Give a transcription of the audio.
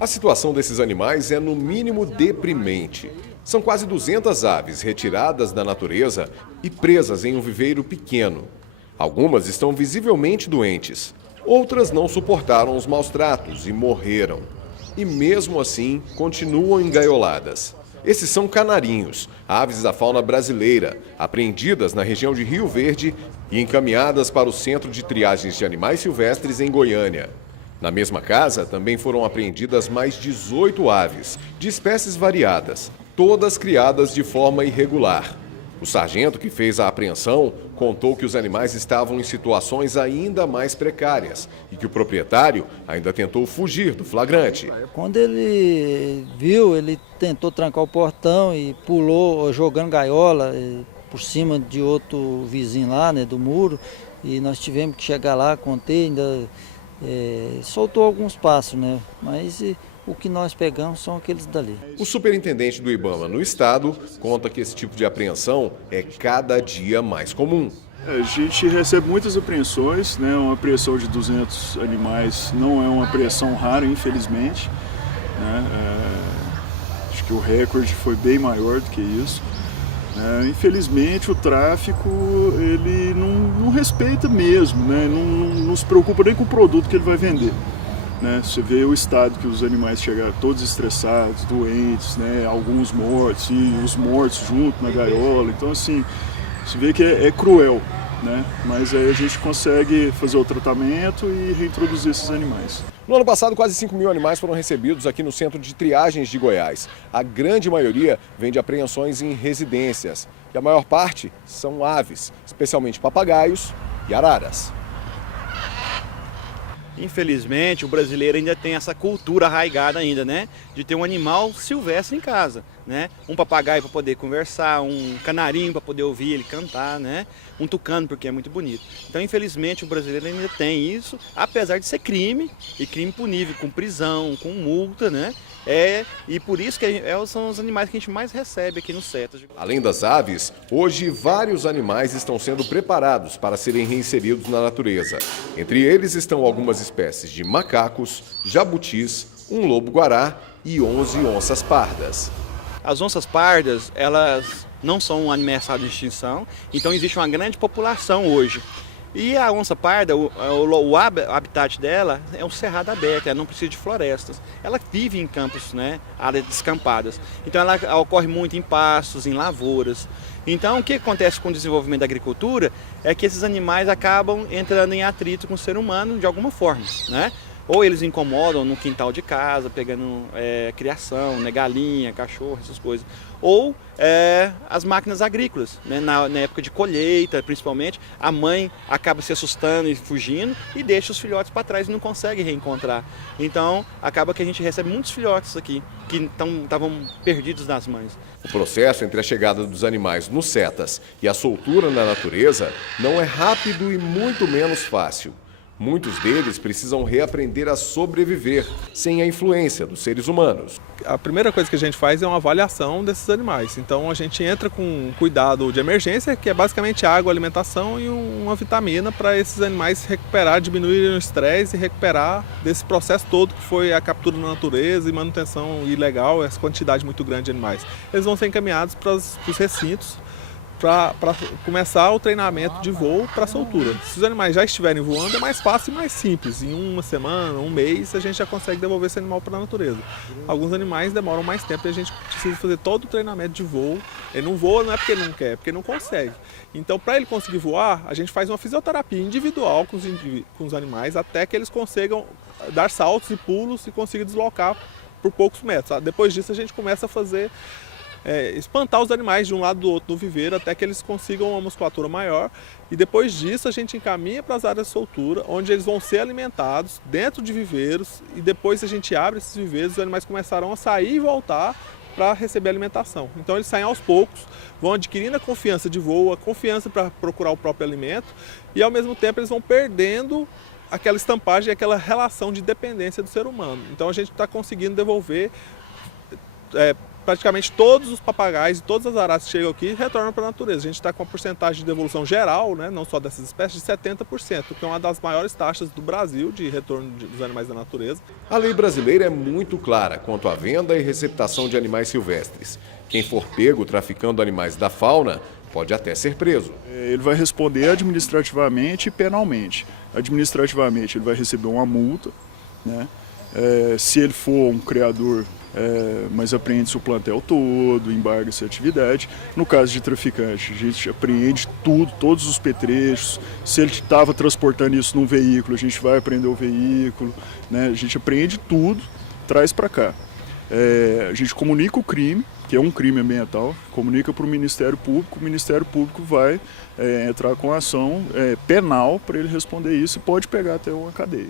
A situação desses animais é no mínimo deprimente. São quase 200 aves retiradas da natureza e presas em um viveiro pequeno. Algumas estão visivelmente doentes. Outras não suportaram os maus tratos e morreram. E mesmo assim, continuam engaioladas. Esses são canarinhos, aves da fauna brasileira, apreendidas na região de Rio Verde e encaminhadas para o Centro de Triagens de Animais Silvestres em Goiânia. Na mesma casa, também foram apreendidas mais 18 aves, de espécies variadas, todas criadas de forma irregular. O sargento que fez a apreensão contou que os animais estavam em situações ainda mais precárias e que o proprietário ainda tentou fugir do flagrante. Quando ele viu, ele tentou trancar o portão e pulou jogando gaiola por cima de outro vizinho lá, né, do muro, e nós tivemos que chegar lá, conter, ainda soltou alguns passos, né, mas o que nós pegamos são aqueles dali. O superintendente do IBAMA no estado conta que esse tipo de apreensão é cada dia mais comum. A gente recebe muitas apreensões, né? Uma apreensão de 200 animais não é uma apreensão rara, infelizmente, né? Acho que o recorde foi bem maior do que isso. Infelizmente o tráfico ele não respeita mesmo, né? Não se preocupa nem com o produto que ele vai vender. Né? Você vê o estado que os animais chegaram todos estressados, doentes, né? Alguns mortos e os mortos junto na gaiola. Então assim, você vê que é cruel, né? Mas aí a gente consegue fazer o tratamento e reintroduzir esses animais. No ano passado, quase 5 mil animais foram recebidos aqui no Centro de Triagens de Goiás. A grande maioria vem de apreensões em residências. E a maior parte são aves, especialmente papagaios e araras. Infelizmente, o brasileiro ainda tem essa cultura arraigada ainda, né? De ter um animal silvestre em casa, né? Um papagaio para poder conversar, um canarinho para poder ouvir ele cantar, né? Um tucano porque é muito bonito. Então, infelizmente, o brasileiro ainda tem isso, apesar de ser crime, e crime punível, com prisão, com multa, né? E por isso que são os animais que a gente mais recebe aqui no CETAS. Além das aves, hoje vários animais estão sendo preparados para serem reinseridos na natureza. Entre eles estão algumas espécies de macacos, jabutis, um lobo-guará e 11 onças pardas. As onças pardas, elas não são um animal ameaçado de extinção, então existe uma grande população hoje. E a onça parda, o habitat dela é um cerrado aberto, ela não precisa de florestas. Ela vive em campos, né, áreas descampadas. Então ela ocorre muito em pastos, em lavouras. Então o que acontece com o desenvolvimento da agricultura é que esses animais acabam entrando em atrito com o ser humano de alguma forma, né? Ou eles incomodam no quintal de casa, pegando criação, né, galinha, cachorro, essas coisas. Ou as máquinas agrícolas, né, na época de colheita, principalmente, a mãe acaba se assustando e fugindo e deixa os filhotes para trás e não consegue reencontrar. Então, acaba que a gente recebe muitos filhotes aqui que estavam perdidos nas mães. O processo entre a chegada dos animais nos CETAS e a soltura na natureza não é rápido e muito menos fácil. Muitos deles precisam reaprender a sobreviver sem a influência dos seres humanos. A primeira coisa que a gente faz é uma avaliação desses animais. Então a gente entra com um cuidado de emergência, que é basicamente água, alimentação e uma vitamina para esses animais recuperar, diminuir o estresse e recuperar desse processo todo que foi a captura da natureza e manutenção ilegal, essa quantidade muito grande de animais. Eles vão ser encaminhados para os recintos para começar o treinamento de voo para soltura. Se os animais já estiverem voando, é mais fácil e mais simples. Em uma semana, um mês, a gente já consegue devolver esse animal para a natureza. Alguns animais demoram mais tempo e a gente precisa fazer todo o treinamento de voo. Ele não voa não é porque ele não quer, é porque não consegue. Então, para ele conseguir voar, a gente faz uma fisioterapia individual com os animais até que eles consigam dar saltos e pulos e consigam deslocar por poucos metros. Depois disso, a gente começa a fazer espantar os animais de um lado do outro no viveiro até que eles consigam uma musculatura maior, e depois disso a gente encaminha para as áreas de soltura, onde eles vão ser alimentados dentro de viveiros, e depois a gente abre esses viveiros, os animais começarão a sair e voltar para receber alimentação. Então eles saem aos poucos, vão adquirindo a confiança de voo, a confiança para procurar o próprio alimento, e ao mesmo tempo eles vão perdendo aquela estampagem, aquela relação de dependência do ser humano. Então a gente está conseguindo devolver praticamente todos os papagaios e todas as araras que chegam aqui retornam para a natureza. A gente está com uma porcentagem de devolução geral, né, não só dessas espécies, de 70%, que é uma das maiores taxas do Brasil de retorno dos animais da natureza. A lei brasileira é muito clara quanto à venda e receptação de animais silvestres. Quem for pego traficando animais da fauna pode até ser preso. Ele vai responder administrativamente e penalmente. Administrativamente, ele vai receber uma multa, né? Se ele for um criador, mas apreende-se o plantel todo, embarga-se a atividade. No caso de traficante, a gente apreende tudo, todos os petrechos. Se ele estava transportando isso num veículo, a gente vai apreender o veículo, né? A gente apreende tudo, traz para cá. A gente comunica o crime, que é um crime ambiental, comunica para o Ministério Público vai entrar com ação penal para ele responder isso e pode pegar até uma cadeia.